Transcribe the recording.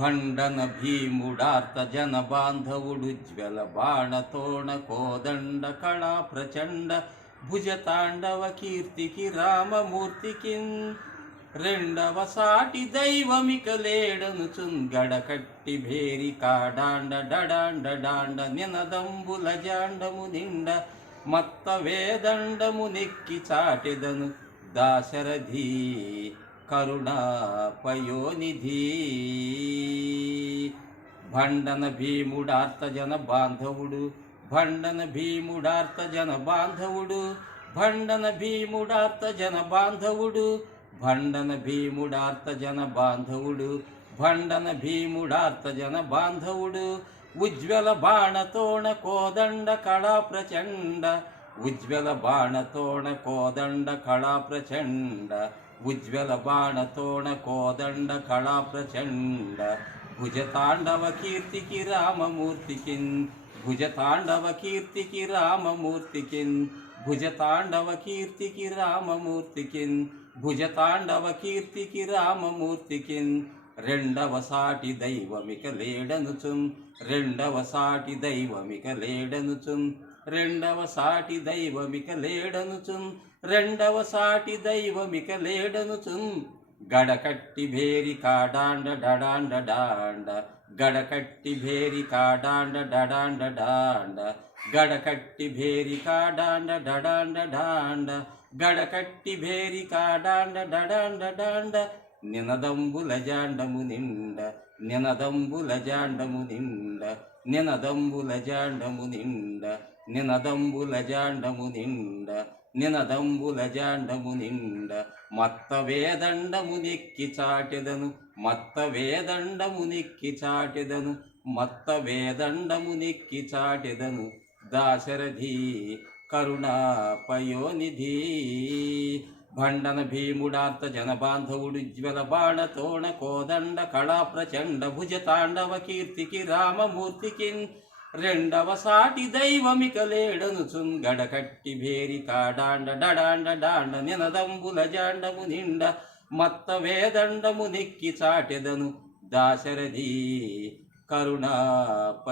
భండన భీముడార్త జన బాంధవుడుజ్వల బాణతోణ కోదండ కళా ప్రచండ భుజతాండవ కీర్తికి రామమూర్తికి రెండవ సాటి దైవమిక లేడనుచున్ గడకట్టి భేరి కాడాండ డడాండ డాండ నినదంబుల జాండము నిండ మత్త వేదండము నెక్కి చాటెదను దాశరథి కరుణాపయోనిధి. భండన భీముడార్త జన బాంధవుడు భండన భీముడార్త జన బాంధవుడు భండన భీముడార్త జన బాంధవుడు భండన భీముడార్త జన బాంధవుడు భండన భీముడార్త జన బాంధవుడు ఉజ్వల బాణతోణ కోదండ కళా ప్రచండ ఉజ్వల బాణతోణ కోదండ కళా ప్రచండ ఉజ్వల బాణతోణ కోదండ కళా ప్రచండ భుజతాండవ కీర్తికి రామమూర్తికిన్ భుజతాండవ కీర్తికి రామమూర్తికిన్ భుజతాండవ కీర్తికి రామమూర్తికిన్ భుజతాండవ కీర్తికి రామమూర్తికిన్ రెండవ సాటి దైవమిక లేడనుచున్ రెండవ సాటి దైవమిక లేడనుచున్ రెండవ సాటి దైవమిక లేడనుచున్ రెండవ సాటి దైవమిక లేడనుచున్ గడకట్టి భేరి కాడాండ డడాండ డాండ గడకట్టి భేరి కాడాండ డడాండ డాండ గడకట్టి భేరి కాడాండ డడాండ డాండ గడకట్టి భేరి కాడాండ డడాండ డాండ నినదంబుల జాండము నిండ నినదంబుల జాండము నిండ నినదంబుల జాండము నిండ నినదంబుల జాండము నిండ నినదంబుల జాండము నిండ మత్త వేదండము నెక్కి చాటెదను మత్త వేదండము నెక్కి చాటెదను మత్త వేదండము నెక్కి చాటెదను దాశరథి కరుణాపయోనిధి. భండన భీముడార్త జన బాంధవుడుజ్వల బాణతోణ కోదండ కళా ప్రచండ భుజతాండవ కీర్తికి రామమూర్తికిన్ రెండవ సాటి దైవమిక లేడనుచున్ గడకట్టి భేరి కాడాండ డడాండ డాండ నినదంబుల జాండము నిండ మత్త వేదండము నెక్కి చాటెదను దాశరథి కరుణాపయోనిధి.